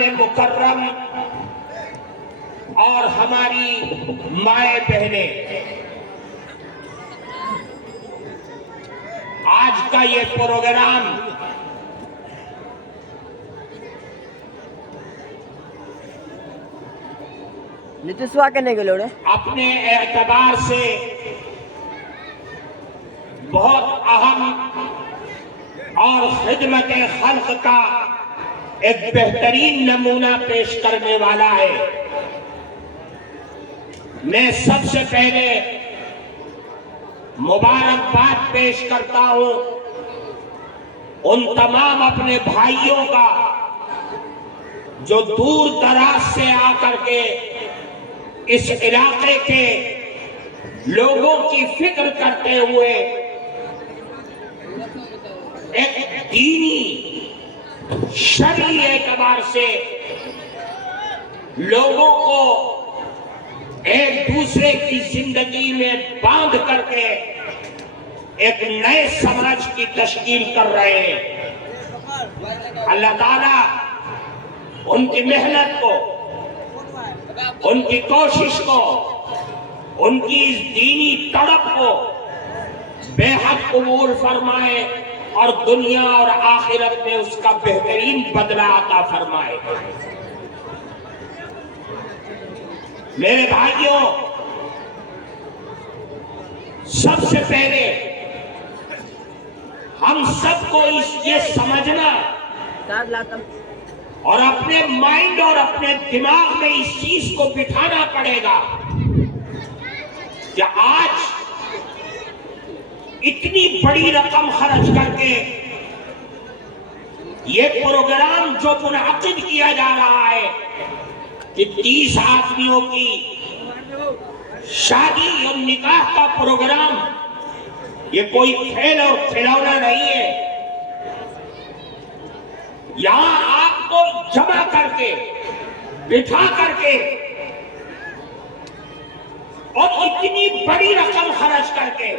عزیزان مکرم اور ہماری مائیں بہنیں، آج کا یہ پروگرام اپنے اعتبار سے بہت اہم اور خدمت خلق کا ایک بہترین نمونہ پیش کرنے والا ہے۔ میں سب سے پہلے مبارکباد پیش کرتا ہوں ان تمام اپنے بھائیوں کا جو دور دراز سے آ کر کے اس علاقے کے لوگوں کی فکر کرتے ہوئے ایک دینی شرعی اعتبار سے لوگوں کو ایک دوسرے کی زندگی میں باندھ کر کے ایک نئے سماج کی تشکیل کر رہے ہیں۔ اللہ تعالیٰ ان کی محنت کو، ان کی کوشش کو، ان کی اس دینی تڑپ کو بے حد قبول فرمائے اور دنیا اور آخرت میں اس کا بہترین بدلہ عطا فرمائے۔ میرے بھائیوں، سب سے پہلے ہم سب کو یہ سمجھنا اور اپنے مائنڈ اور اپنے دماغ میں اس چیز کو بٹھانا پڑے گا کہ آج اتنی بڑی رقم خرچ کر کے یہ پروگرام جو منعقد کیا جا رہا ہے کہ 30 آدمیوں کی شادی اور نکاح کا پروگرام، یہ کوئی کھیل اور کھلونا نہیں ہے۔ یہاں آپ کو جمع کر کے، بٹھا کر کے اور اتنی بڑی رقم خرچ کر کے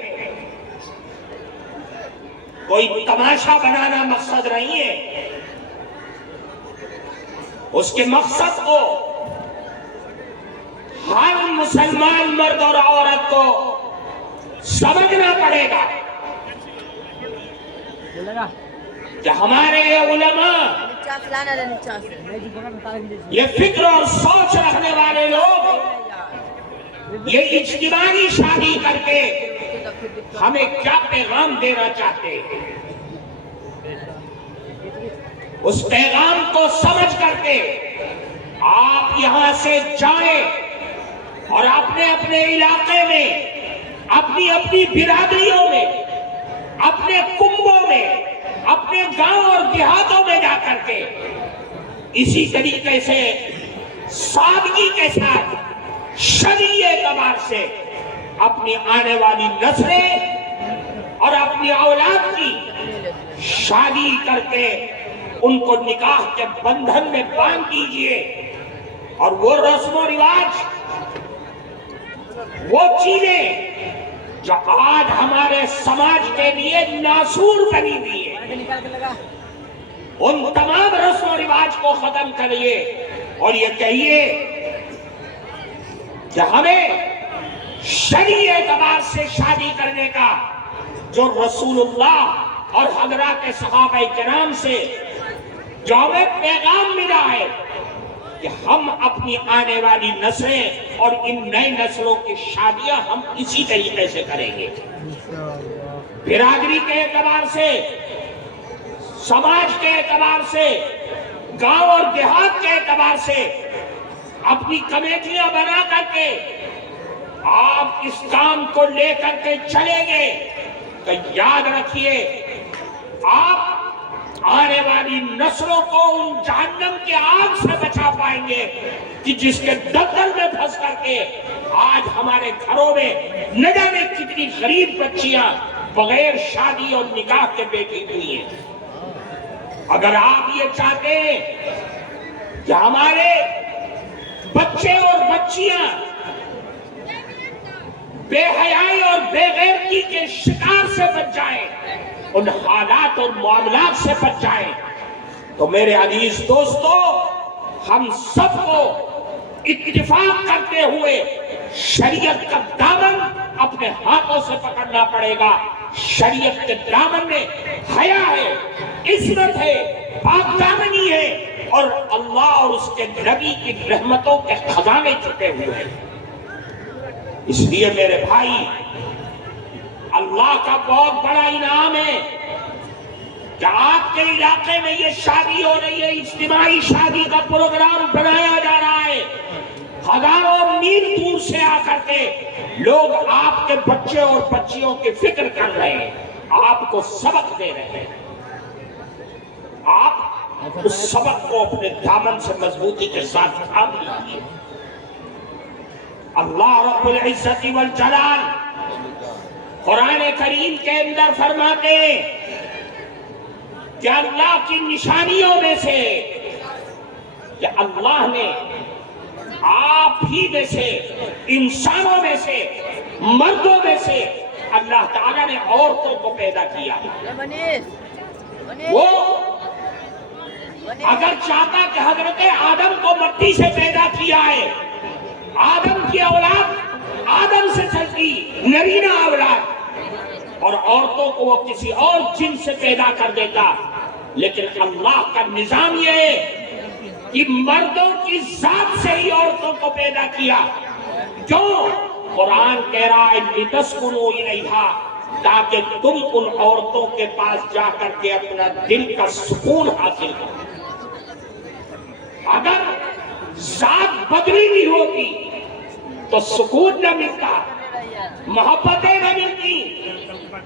کوئی تماشا بنانا مقصد نہیں ہے۔ اس کے مقصد کو ہر مسلمان مرد اور عورت کو سمجھنا پڑے گا کہ ہمارے یہ علماء، یہ فکر اور سوچ رکھنے والے لوگ یہ اجتماعی شادی کر کے ہمیں کیا پیغام دینا چاہتے ہیں۔ اس پیغام کو سمجھ کر کے آپ یہاں سے جائیں اور اپنے اپنے علاقے میں، اپنی اپنی برادریوں میں، اپنے کنبوں میں، اپنے گاؤں اور دیہاتوں میں جا کر کے اسی طریقے سے سادگی کے ساتھ شرعی اعتبار سے اپنی آنے والی نسلیں اور اپنی اولاد کی شادی کر کے ان کو نکاح کے بندھن میں باندھ دیجئے، اور وہ رسم و رواج، وہ چیزیں جو آج ہمارے سماج کے لیے ناسور بنی ہوئی ہے، ان تمام رسم و رواج کو ختم کریے اور یہ کہیے کہ ہمیں شرعی اعتبار سے شادی کرنے کا جو رسول اللہ اور حضرات صحابہ کرام سے جو ہمیں پیغام ملا ہے کہ ہم اپنی آنے والی نسلیں اور ان نئے نسلوں کی شادیاں ہم اسی طریقے سے کریں گے۔ برادری کے اعتبار سے، سماج کے اعتبار سے، گاؤں اور دیہات کے اعتبار سے اپنی کمیٹیاں بنا کر کے آپ اس کام کو لے کر کے چلیں گے تو یاد رکھیے آپ آنے والی نسلوں کو ان جہنم کی آگ سے بچا پائیں گے کہ جس کے دلدل میں پھنس کر کے آج ہمارے گھروں میں نہ جانے کتنی غریب بچیاں بغیر شادی اور نکاح کے بیٹھی ہوئی ہیں۔ اگر آپ یہ چاہتے ہیں کہ ہمارے بچے اور بچیاں بے حیائی اور بے غیرتی کے شکار سے بچ جائیں، ان حالات اور معاملات سے بچ جائیں، تو میرے عزیز دوستو ہم سب کو اتفاق کرتے ہوئے شریعت کا دامن اپنے ہاتھوں سے پکڑنا پڑے گا۔ شریعت کے دامن میں حیا ہے، عزت ہے، پاک دامنی ہے، اور اللہ اور اس کے نبی کی رحمتوں کے خزانے چھپے ہوئے ہیں۔ اس لیے میرے بھائی، اللہ کا بہت بڑا انعام ہے کہ آپ کے علاقے میں یہ شادی ہو رہی ہے، اجتماعی شادی کا پروگرام بنایا جا رہا ہے۔ ہزاروں میل دور سے آ کر کے لوگ آپ کے بچے اور بچیوں کی فکر کر رہے ہیں، آپ کو سبق دے رہے ہیں۔ آپ اس سبق کو اپنے دامن سے مضبوطی کے ساتھ تھام لیجیے۔ اللہ رب العزت والجلال قرآن کریم کے اندر فرماتے ہیں کہ اللہ کی نشانیوں میں سے کہ اللہ نے آپ ہی میں سے، انسانوں میں سے، مردوں میں سے اللہ تعالیٰ نے عورتوں کو پیدا کیا۔ وہ اگر چاہتا کہ حضرت آدم کو مٹی سے پیدا کیا ہے، آدم کی اولاد آدم سے چلتی نرینہ اولاد، اور عورتوں کو وہ کسی اور جن سے پیدا کر دیتا، لیکن اللہ کا نظام یہ ہے کہ مردوں کی ذات سے ہی عورتوں کو پیدا کیا۔ جو قرآن کہہ رہا ہے لِتَسْكُنُوا إِلَيْهَا، تاکہ تم ان عورتوں کے پاس جا کر کے اپنا دل کا سکون حاصل کرو۔ اگر ذات بدلی بھی ہوتی تو سکون نہ ملتا، محبتیں نہ ملتی،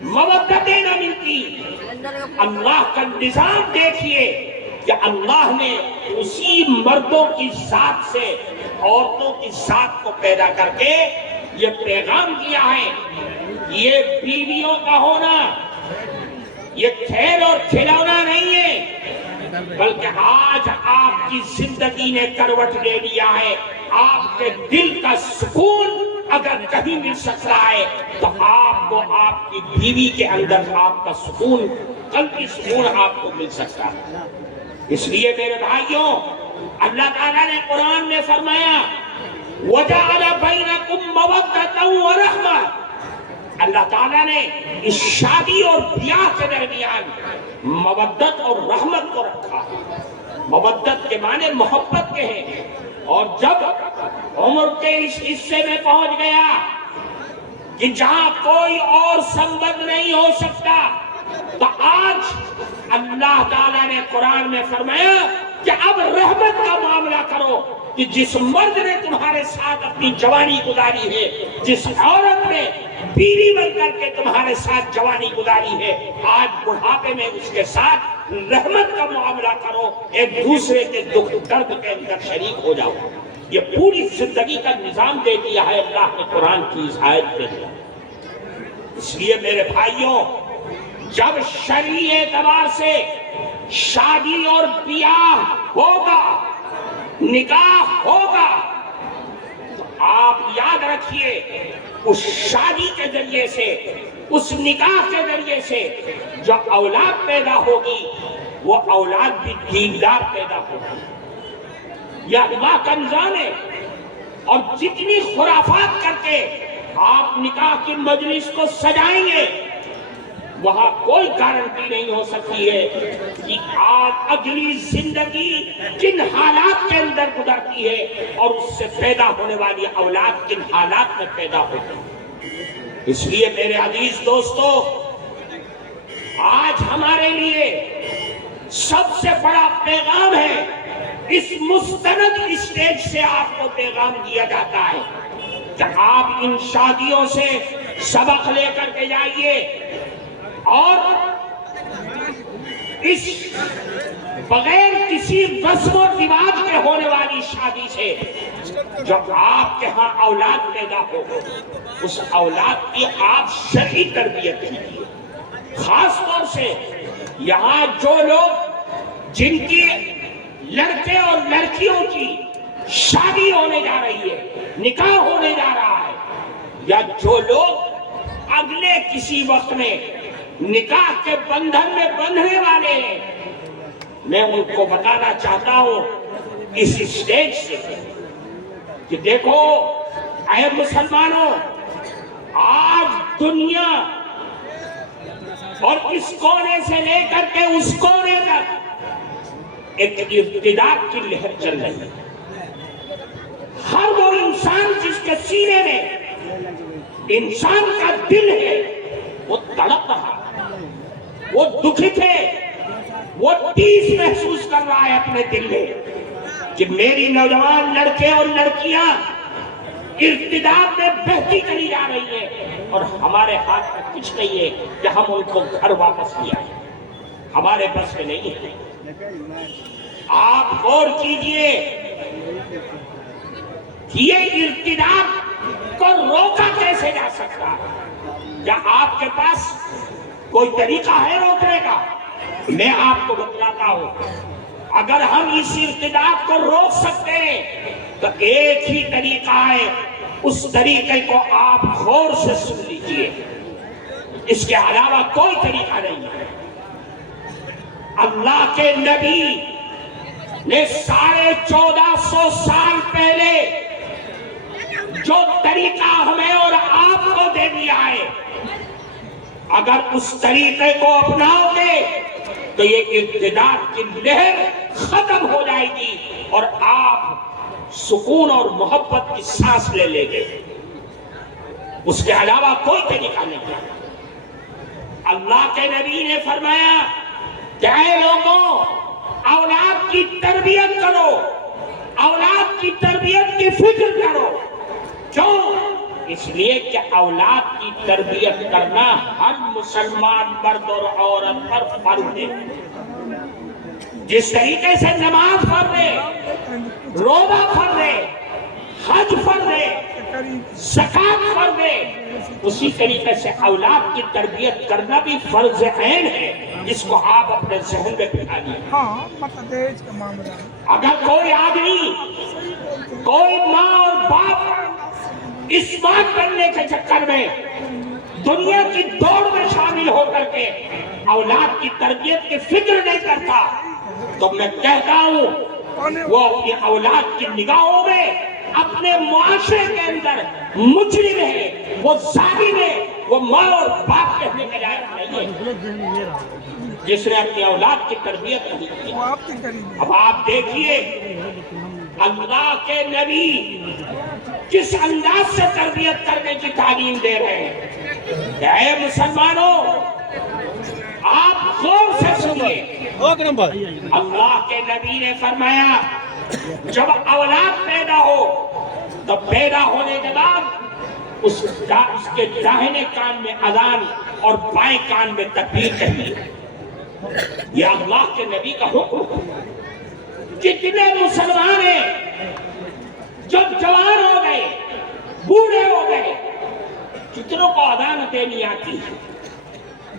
مودتیں نہ ملتی۔ اللہ کا نظام دیکھیے کہ اللہ نے اسی مردوں کی ذات سے عورتوں کی ذات کو پیدا کر کے یہ پیغام دیا ہے۔ یہ بیویوں کا ہونا یہ کھیل اور کھلونا نہیں ہے، بلکہ آج آپ کی زندگی نے کروٹ لے لیا ہے۔ آپ کے دل کا سکون اگر کہیں مل سکتا ہے تو آپ کو آپ کی بیوی کے اندر آپ کا سکون، قلبی سکون آپ کو مل سکتا ہے۔ اس لیے میرے بھائیوں، اللہ تعالیٰ نے قرآن میں فرمایا وَجَعَلَ بَيْنَكُمْ مَوَدَّةً وَرَحْمَةً، اللہ تعالیٰ نے اس شادی اور بیاہ کے درمیان مودت اور رحمت کو رکھا۔ مودت کے معنی محبت کے ہیں، اور جب عمر کے اس حصے میں پہنچ گیا کہ جہاں کوئی اور سمبند نہیں ہو سکتا، تو آج اللہ تعالیٰ نے قرآن میں فرمایا کہ اب رحمت کا معاملہ کرو، کہ جس مرد نے تمہارے ساتھ اپنی جوانی گزاری ہے، جس عورت نے بیوی بن کر کے تمہارے ساتھ جوانی گزاری ہے، آج بڑھاپے میں اس کے ساتھ رحمت کا معاملہ کرو، ایک دوسرے کے دکھ درد کے اندر شریک ہو جاؤ۔ یہ پوری زندگی کا نظام دے دیا ہے اللہ نے قرآن کی اس آیت میں۔ اس لیے میرے بھائیوں، جب شرعی اعتبار سے شادی اور بیاہ ہوگا، نکاح ہوگا، تو آپ یاد رکھیے اس شادی کے ذریعے سے، اس نکاح کے ذریعے سے جو اولاد پیدا ہوگی وہ اولاد بھی دیندار پیدا ہوگی۔ یہ اللہ کا نظام ہے، اور جتنی خرافات کر کے آپ نکاح کی مجلس کو سجائیں گے، وہاں کوئی گارنٹی نہیں ہو سکتی ہے کہ آج اگلی زندگی کن حالات کے اندر گزرتی ہے اور اس سے پیدا ہونے والی اولاد کن حالات میں پیدا ہوتی ہے۔ اس لیے میرے عزیز دوستو، آج ہمارے لیے سب سے بڑا پیغام ہے، اس مستند اسٹیج سے آپ کو پیغام دیا جاتا ہے کہ آپ ان شادیوں سے سبق لے کر کے جائیے، اور اس بغیر کسی رسم و رواج کے ہونے والی شادی سے جب آپ کے ہاں اولاد پیدا ہو، اس اولاد کی آپ شرعی تربیت کیجیے۔ خاص طور سے یہاں جو لوگ جن کی لڑکے اور لڑکیوں کی شادی ہونے جا رہی ہے، نکاح ہونے جا رہا ہے، یا جو لوگ اگلے کسی وقت میں نکاح کے بندھن میں بندھنے والے ہیں، میں ان کو بتانا چاہتا ہوں اس اسٹیج سے کہ دیکھو اے مسلمانوں، آج دنیا اور اس کونے سے لے کر کے اس کونے تک ایک ارتداد کی لہر چل رہی ہے۔ ہر وہ انسان جس کے سینے میں انسان کا دل ہے وہ تڑپ رہا، وہ دکھت ہے، وہ ٹیس محسوس کر رہا ہے اپنے دل میں کہ میری نوجوان لڑکے اور لڑکیاں ارتداد میں بہتی چلی جا رہی ہے اور ہمارے ہاتھ میں کچھ نہیں ہے کہ ہم ان کو گھر واپس لے آئیں، ہمارے بس میں نہیں ہے۔ آپ غور کیجئے کہ یہ ارتداد کو روکا کیسے جا سکتا؟ کیا آپ کے پاس کوئی طریقہ ہے روکنے کا؟ میں آپ کو بتلاتا ہوں، اگر ہم اس ارتداد کو روک سکتے ہیں تو ایک ہی طریقہ ہے، اس طریقے کو آپ غور سے سن لیجئے، اس کے علاوہ کوئی طریقہ نہیں ہے۔ اللہ کے نبی نے 1450 سال پہلے جو طریقہ ہمیں اور آپ کو دے دیا ہے، اگر اس طریقے کو اپناؤ گے تو یہ ارتداد کی لہر ختم ہو جائے گی اور آپ سکون اور محبت کی سانس لے لیں گے، اس کے علاوہ کوئی طریقہ نہیں ہے۔ اللہ کے نبی نے فرمایا کہ اے لوگوں، اولاد کی تربیت کرو، اولاد کی تربیت کی فکر کرو۔ کیوں؟ اس لیے کہ اولاد کی تربیت کرنا ہر مسلمان مرد اور عورت پر فرض ہے۔ جس طریقے سے نماز فرض ہے، روزہ فرض ہے، حج فرض ہے، زکات فرض ہے، اسی طریقے سے اولاد کی تربیت کرنا بھی فرض عین ہے۔ اس کو آپ اپنے ذہن میں بٹھا لیجیے۔ اگر کوئی آدمی، کوئی ماں اور باپ اسمارٹ بننے کے چکر میں دنیا کی دوڑ میں شامل ہو کر کے اولاد کی تربیت کی فکر نہیں کرتا تو میں کہتا ہوں وہ اپنی اولاد کی نگاہوں میں اپنے معاشرے کے اندر مجرم ہے، وہ ظالم ہے، وہ ماں اور باپ کہنے کے لائق نہیں ہے جس نے اپنی اولاد کی تربیت نہیں کی۔ اب آپ دیکھیے اللہ کے نبی کس انداز سے تربیت کرنے کی تعلیم دے رہے ہیں۔ اے مسلمانوں، آپ غور سے سنیے، اللہ کے نبی نے فرمایا جب اولاد پیدا ہو تو پیدا ہونے کے بعد اس کے داہنے کان میں اذان اور بائیں کان میں تکبیر کہیے۔ یہ اللہ کے نبی کا حکم۔ کتنے مسلمان ہیں جو جوان ہو گئے، بوڑھے ہو گئے، کتنوں کو اذان دینی آتی ہے،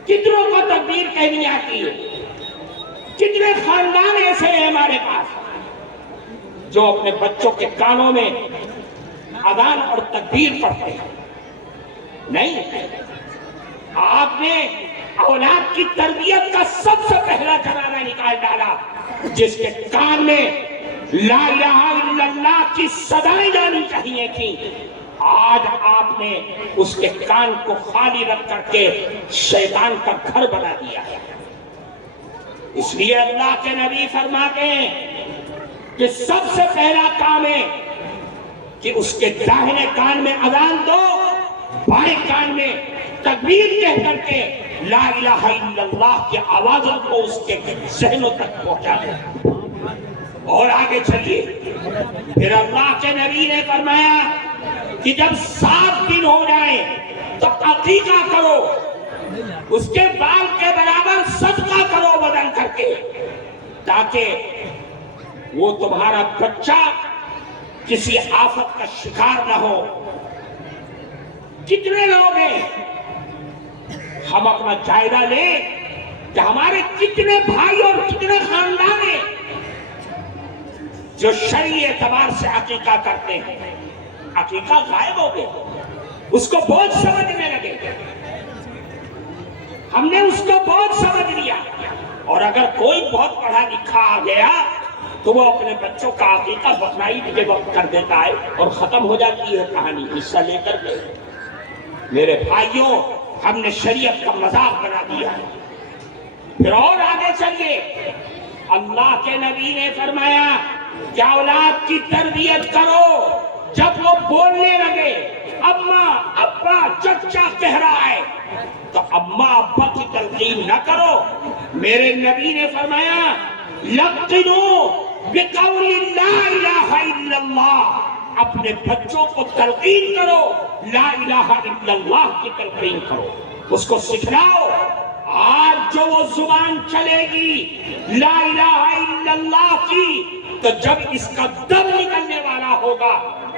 کتنوں کو تکبیر کہنی آتی ہے، کتنے خاندان ایسے ہیں ہمارے پاس جو اپنے بچوں کے کانوں میں اذان اور تکبیر پڑھتے ہیں؟ نہیں، آپ نے اولاد کی تربیت کا سب سے پہلا زمانہ نکال ڈالا جس کے کان میں لا الہ الا اللہ کی صدائیں جانی چاہیے تھی۔ آج آپ نے اس کے کان کو خالی رکھ کر کے شیطان کا گھر بنا دیا ہے۔ اس لیے اللہ کے نبی فرماتے ہیں کہ سب سے پہلا کام ہے کہ اس کے داہنے کان میں اذان دو، بائیں کان میں تکبیر کہہ کر کے لا الہ الا اللہ کی آوازوں کو اس کے ذہنوں تک پہنچا دو۔ اور آگے چلیے، پھر اللہ کے نبی نے فرمایا کہ جب 7 دن ہو جائے تو عقیقہ کرو، اس کے بال کے برابر صدقہ کرو بدل کر کے، تاکہ وہ تمہارا بچہ کسی آفت کا شکار نہ ہو۔ کتنے لوگ ہیں، ہم اپنا جائزہ لیں کہ ہمارے کتنے بھائی اور کتنے خاندان ہیں جو شرعی اعتبار سے عقیقہ کرتے ہیں، عقیقہ غائب ہو گئے، اس کو بوجھ سمجھنے لگے، ہم نے اس کو بوجھ سمجھ لیا۔ اور اگر کوئی بہت پڑھا لکھا آ گیا تو وہ اپنے بچوں کا عقیقہ بقرعید کے وقت کر دیتا ہے اور ختم ہو جاتی ہے کہانی حصہ لے کر کے۔ میرے بھائیوں، ہم نے شریعت کا مذاق بنا دیا ہے۔ پھر اور آگے چلیے، اللہ کے نبی نے فرمایا کہ اولاد کی تربیت کرو جب وہ بولنے لگے، اماں ابا چچا کہہ رہا ہے تو اماں ابا کی تلقین نہ کرو۔ میرے نبی نے فرمایا لقنوا بقول لا الہ الا اللہ، اپنے بچوں کو تلقین کرو، لا الہ الا اللہ کی تلقین کرو، اس کو سکھلاؤ۔ آج جو وہ زبان چلے گی لا الہ الا اللہ کی، تو جب اس کا دم نکلنے والا ہوگا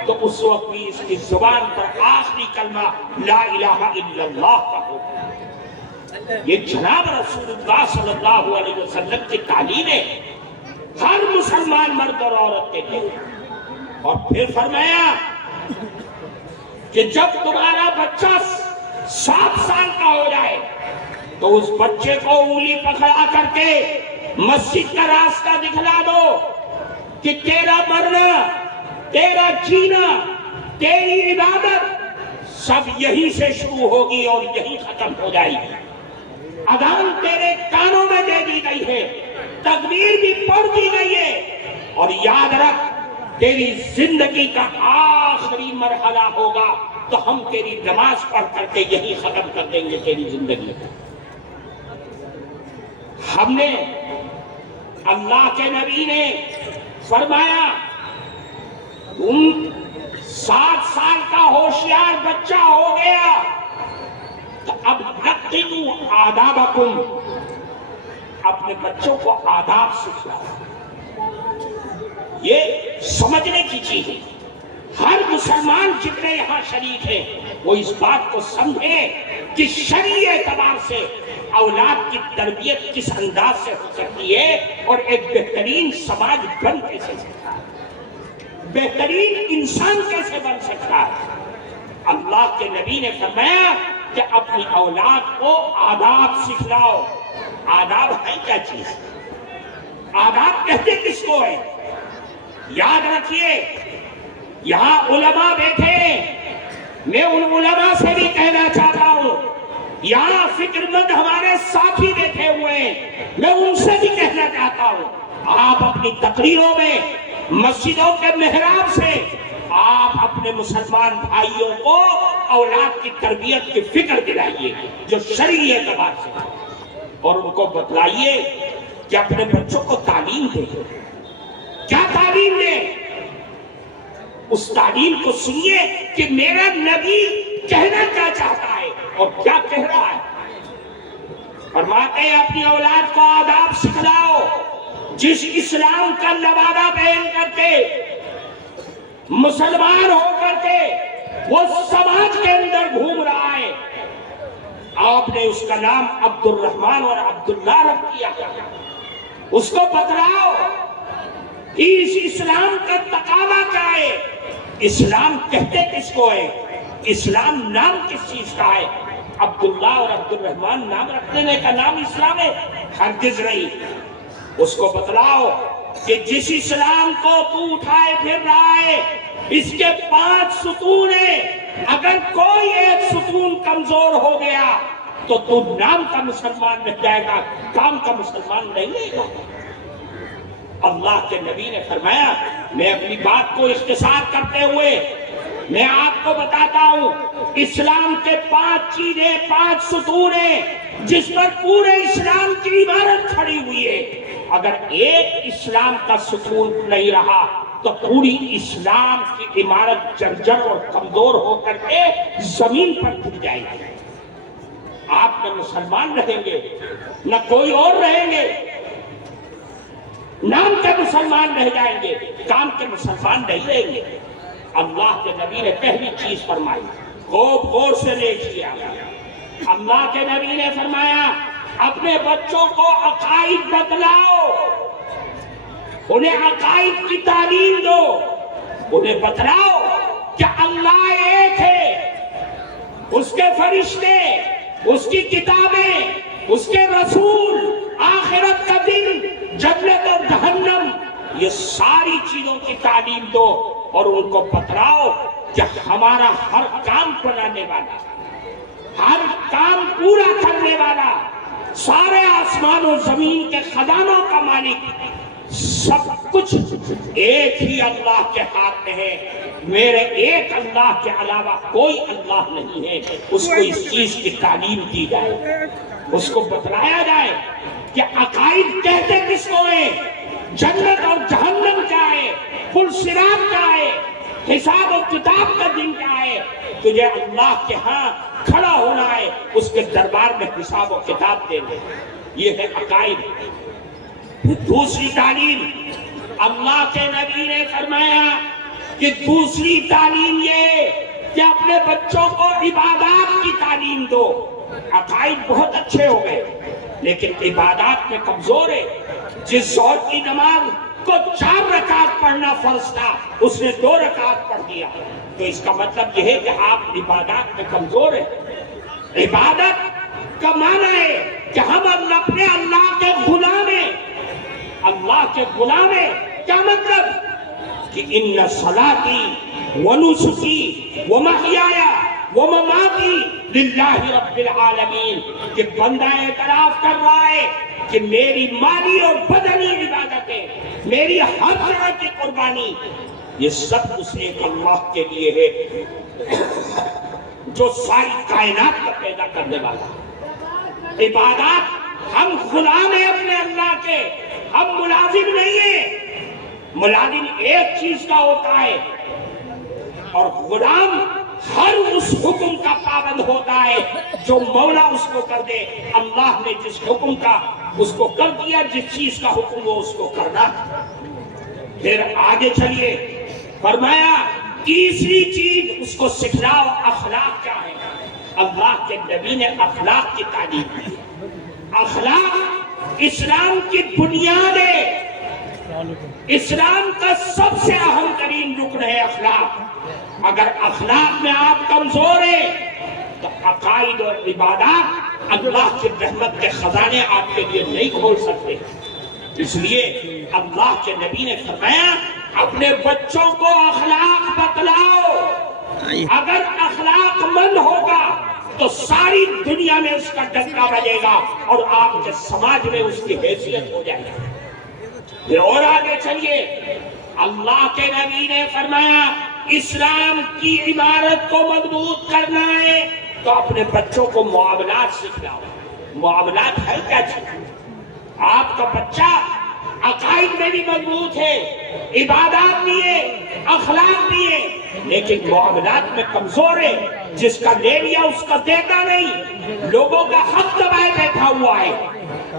تو اس وقت بھی اس کی زبان پر آخری کلمہ لا الہ الا اللہ کا ہوگا۔ یہ جناب رسول اللہ صلی اللہ علیہ وسلم کی تعلیم ہے، ہر مسلمان مرد اور عورت کے لیے۔ اور پھر فرمایا کہ جب تمہارا بچہ 7 سال کا ہو جائے تو اس بچے کو انگلی پکڑا کر کے مسجد کا راستہ دکھلا دو کہ تیرا مرنا، تیرا جینا، تیری عبادت سب یہیں سے شروع ہوگی اور یہیں ختم ہو جائے گی۔ اذان تیرے کانوں میں دے دی گئی ہے، تکبیر بھی پڑھ دی گئی ہے، اور یاد رکھ تیری زندگی کا آخری مرحلہ ہوگا تو ہم تیری نماز پڑھ کر کے یہی ختم کر دیں گے تیری زندگی کو۔ ہم نے، اللہ کے نبی نے فرمایا 7 سال کا ہوشیار بچہ ہو گیا تو اب لقنوا آدابکم، اپنے بچوں کو آداب سکھلاؤ۔ یہ سمجھنے کی چیز ہے، ہر مسلمان جتنے یہاں شریک ہیں وہ اس بات کو سمجھیں کہ شرعی اعتبار سے اولاد کی تربیت کس انداز سے ہو سکتی ہے اور ایک بہترین سماج بن کیسے سکتا ہے، بہترین انسان کیسے بن سکتا ہے۔ اللہ کے نبی نے فرمایا کہ اپنی اولاد کو آداب سکھلاؤ۔ آداب ہے کیا چیز؟ آداب کہتے کس کو ہے؟ یاد رکھیے، یہاں علماء بیٹھے ہیں، میں ان علماء سے بھی کہنا چاہتا ہوں، یہاں فکر مند ہمارے ساتھی بیٹھے ہوئے ہیں، میں ان سے بھی کہنا چاہتا ہوں، آپ اپنی تقریروں میں، مسجدوں کے محراب سے آپ اپنے مسلمان بھائیوں کو اولاد کی تربیت کی فکر دلائیے جو شرعی اعتبار سے، اور ان کو بتلائیے کہ اپنے بچوں کو تعلیم دیں۔ کیا تعلیم دیں؟ اس تعلیم کو سنیے کہ میرا نبی کہنا کیا چاہتا ہے اور کیا کہہ رہا ہے۔ فرماتے ہیں اپنی اولاد کو آداب سکھلاؤ، جس اسلام کا لبادہ پہن کر کے مسلمان ہو کر کے وہ سماج کے اندر گھوم رہا ہے، آپ نے اس کا نام عبد الرحمن اور عبداللہ رکھ دیا، اس کو بتلاؤ اس اسلام کا تقاضا کیا ہے، اسلام کہتے کس کو ہے، اسلام نام کس چیز کا ہے۔ عبداللہ اور عبد الرحمن نام رکھنے کا نام اسلام ہے؟ ہرگز نہیں۔ اس کو بتلاؤ کہ جس اسلام کو تو اٹھائے پھر رہا ہے اس کے 5 ستون ہیں، اگر کوئی ایک ستون کمزور ہو گیا تو تو نام کا مسلمان رہ جائے گا، کام کا مسلمان نہیں رہے گا۔ اللہ کے نبی نے فرمایا، میں اپنی بات کو اختصار کرتے ہوئے میں آپ کو بتاتا ہوں، اسلام کے 5 چیزیں، 5 ستون ہیں جس پر پورے اسلام کی عمارت کھڑی ہوئی ہے۔ اگر ایک اسلام کا ستون نہیں رہا تو پوری اسلام کی عمارت جرجر اور کمزور ہو کر کے زمین پر گر جائے گی۔ آپ نہ مسلمان رہیں گے نہ کوئی اور رہیں گے، نام کے مسلمان رہ جائیں گے، کام کے مسلمان نہیں رہیں گے۔ اللہ کے نبی نے پہلی چیز فرمائی، خوب غور سے دیکھیے، اللہ کے نبی نے فرمایا اپنے بچوں کو عقائد بتلاؤ، انہیں عقائد کی تعلیم دو، انہیں بتلاؤ کہ اللہ ایک ہے، اس کے فرشتے، اس کی کتابیں، اس کے رسول، آخرت کا دن، جنت اور جہنم، یہ ساری چیزوں کی تعلیم دو اور ان کو بتلاؤ کہ ہمارا ہر کام بنانے والا، ہر کام پورا کرنے والا، سارے آسمان و زمین کے خزانوں کا مالک، سب کچھ ایک ہی اللہ کے ہاتھ میں ہے۔ میرے ایک اللہ کے علاوہ کوئی اللہ نہیں ہے۔ اس کو اس چیز کی تعلیم دی جائے، اس کو بتلایا جائے کہ عقائد کہتے کس کو ہیں، جنت اور جہنم کیا ہے، پل صراط کیا ہے، حساب و کتاب کا دن کیا ہے۔ تجھے اللہ کے ہاں کھڑا ہونا ہے، اس کے دربار میں حساب و کتاب دینا، یہ ہے عقائد۔ دوسری تعلیم، اللہ کے نبی نے فرمایا کہ دوسری تعلیم یہ کہ اپنے بچوں کو عبادات کی تعلیم دو۔ عقائد بہت اچھے ہو گئے لیکن عبادات میں کمزور ہے۔ جس ظہر کی نماز کو 4 رکعت پڑھنا فرض تھا، اس نے 2 رکعت پڑھ دیا، تو اس کا مطلب یہ ہے کہ آپ عبادات میں کمزور ہیں۔ عبادت کا معنی ہے کہ ہم اپنے اللہ کے غلام ہیں۔ اللہ کے غلام ہیں کیا مطلب؟ کہ ان صلاتی ونسکی ومحیایا ومماتی للہ رب العالمین، کہ بندہ اعتراف کر رہا ہے کہ میری مالی اور بدنی عبادتیں، میری ہر طرح کی قربانی، یہ سب اس نے اللہ کے لیے ہے جو ساری کائنات کا پیدا کرنے والا۔ عبادات، ہم غلام ہیں اپنے اللہ کے، ہم ملازم نہیں ہیں۔ ملازم ایک چیز کا ہوتا ہے اور غلام ہر اس حکم کا پابند ہوتا ہے جو مولا اس کو کر دے۔ اللہ نے جس حکم کا اس کو کر دیا، جس چیز کا حکم وہ اس کو کرنا۔ پھر آگے چلیے، فرمایا تیسری چیز اس کو سکھلاؤ، اخلاق کیا ہے۔ اللہ کے نبی نے اخلاق کی تعلیم دی۔ اخلاق اسلام کی بنیاد ہے، اسلام کا سب سے اہم ترین رکن ہے اخلاق۔ اگر اخلاق میں آپ کمزور ہیں تو عقائد اور عبادات اللہ کی رحمت کے خزانے آپ کے لیے نہیں کھول سکتے۔ اس لیے اللہ کے نبی نے فرمایا اپنے بچوں کو اخلاق بتلاؤ۔ اگر اخلاق مند ہوگا تو ساری دنیا میں اس کا ڈنکا بجے گا اور آپ کے سماج میں اس کی حیثیت ہو جائے گی۔ پھر اور آگے چلیے، اللہ کے نبی نے فرمایا اسلام کی عمارت کو مضبوط کرنا ہے تو اپنے بچوں کو معاملات سکھلاؤ۔ معاملات ہے کیا چیز؟ آپ کا بچہ عقائد میں بھی مضبوط ہے، عبادات بھی ہے، اخلاق بھی ہے، لیکن معاملات میں کمزور ہے۔ جس کا لے لیا اس کا دیتا نہیں، لوگوں کا حق دبائے بیٹھا ہوا ہے،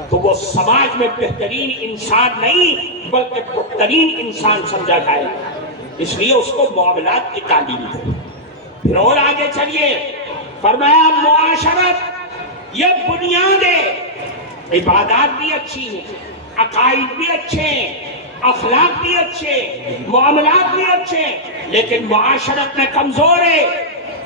تو وہ سماج میں بہترین انسان نہیں بلکہ بدترین انسان سمجھا جائے۔ اس لیے اس کو معاملات کی تعلیم دو۔ پھر اور آگے چلیے، فرمایا معاشرت یہ بنیاد ہے۔ عبادات بھی اچھی ہیں، عقائد بھی اچھے ہیں، اخلاق بھی اچھے، معاملات بھی اچھے، لیکن معاشرت میں کمزور ہے۔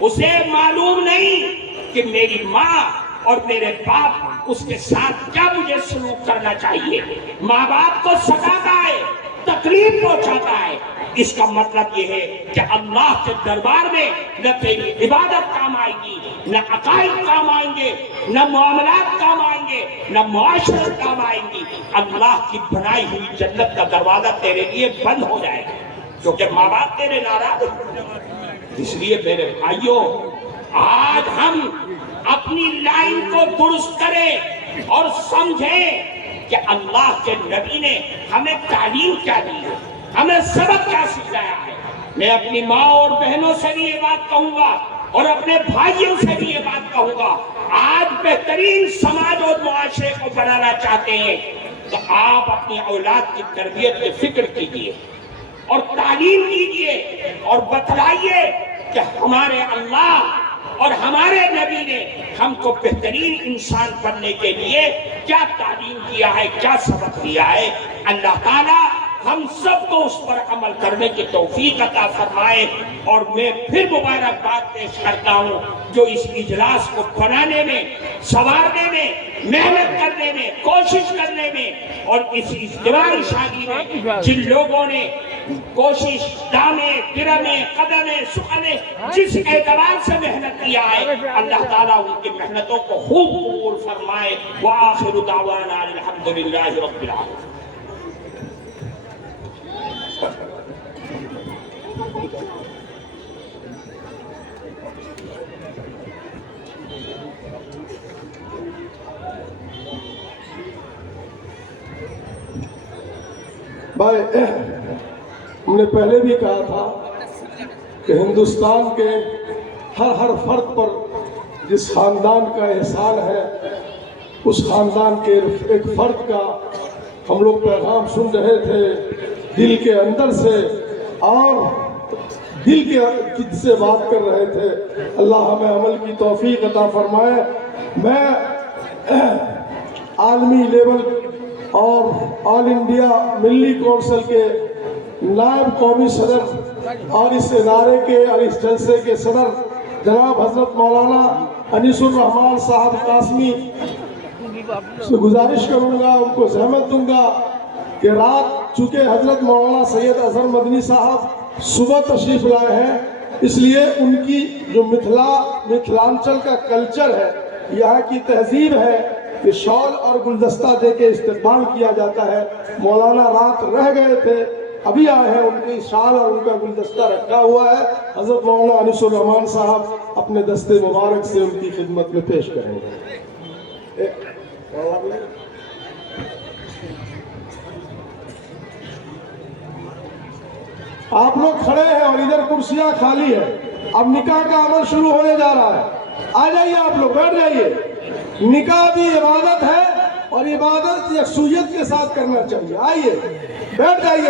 اسے معلوم نہیں کہ میری ماں اور میرے باپ اس کے ساتھ کیا مجھے سلوک کرنا چاہیے۔ ماں باپ کو ستاتا ہے، تکلیف پہنچاتا ہے، اس کا مطلب یہ ہے کہ اللہ کے دربار میں نہ تیری عبادت کام آئے گی، نہ عقائد کام آئیں گے، نہ معاملات کام آئیں گے، نہ معاشرت کام آئیں گی۔ اللہ کی بنائی ہوئی جنت کا دروازہ تیرے لیے بند ہو جائے گا کیونکہ ماں باپ تیرے ناراض ہیں۔ اس لیے میرے بھائیوں، آج ہم اپنی لائن کو درست کریں اور سمجھیں کہ اللہ کے نبی نے ہمیں تعلیم کیا دی ہے، ہمیں سبق کیا سکھایا ہے۔ میں اپنی ماں اور بہنوں سے بھی یہ بات کہوں گا اور اپنے بھائیوں سے بھی یہ بات کہوں گا، آج بہترین سماج اور معاشرے کو بنانا چاہتے ہیں تو آپ اپنی اولاد کی تربیت کی فکر کیجیے اور تعلیم دیجیے اور بتلائیے کہ ہمارے اللہ اور ہمارے نبی نے ہم کو بہترین انسان بننے کے لیے کیا تعلیم دیا ہے، کیا سبق دیا ہے۔ اللہ تعالیٰ ہم سب کو اس پر عمل کرنے کی توفیق عطا فرمائے۔ اور میں پھر مبارکباد پیش کرتا ہوں جو اس اجلاس کو بنانے میں، سنوارنے میں محنت کرنے میں، کوشش کرنے میں، اور اس اجتماعی شادی میں جن لوگوں نے کوشش، دامے، درمے، قدمے، سخنے، جس اعتبار سے محنت کیا ہے، اللہ تعالیٰ ان کی محنتوں کو خوب قبول فرمائے۔ وآخر دعوانا الحمدللہ رب العالمین۔ بھائی، ہم نے پہلے بھی کہا تھا کہ ہندوستان کے ہر فرد پر جس خاندان کا احسان ہے، اس خاندان کے ایک فرد کا ہم لوگ پیغام سن رہے تھے دل کے اندر سے، اور دل کے سے بات کر رہے تھے۔ اللہ ہمیں عمل کی توفیق عطا فرمائے۔ میں عالمی لیول اور آل انڈیا ملی کونسل کے نائب قومی صدر اور اس ادارے کے اور اس جلسے کے صدر جناب حضرت مولانا انیس الرحمان صاحب قاسمی سے گزارش کروں گا، ان کو زحمت دوں گا کہ رات چونکہ حضرت مولانا سید اظہر مدنی صاحب صبح تشریف لائے ہیں، اس لیے ان کی جو متھلانچل کا کلچر ہے، یہاں کی تہذیب ہے کہ شال اور گلدستہ دے کے استقبال کیا جاتا ہے۔ مولانا رات رہ گئے تھے، ابھی آئے ہیں، ان کی شال اور ان کا گلدستہ رکھا ہوا ہے۔ حضرت مولانا انیس الرحمان صاحب اپنے دستے مبارک سے ان کی خدمت میں پیش کریں گے۔ آپ لوگ کھڑے ہیں اور ادھر کرسیاں خالی ہیں، اب نکاح کا عمل شروع ہونے جا رہا ہے۔ آ جائیے، آپ لوگ بیٹھ جائیے۔ نکاح بھی عبادت ہے، اور عبادت یکسویت کے ساتھ کرنا چاہیے۔ آئیے، بیٹھ جائیے۔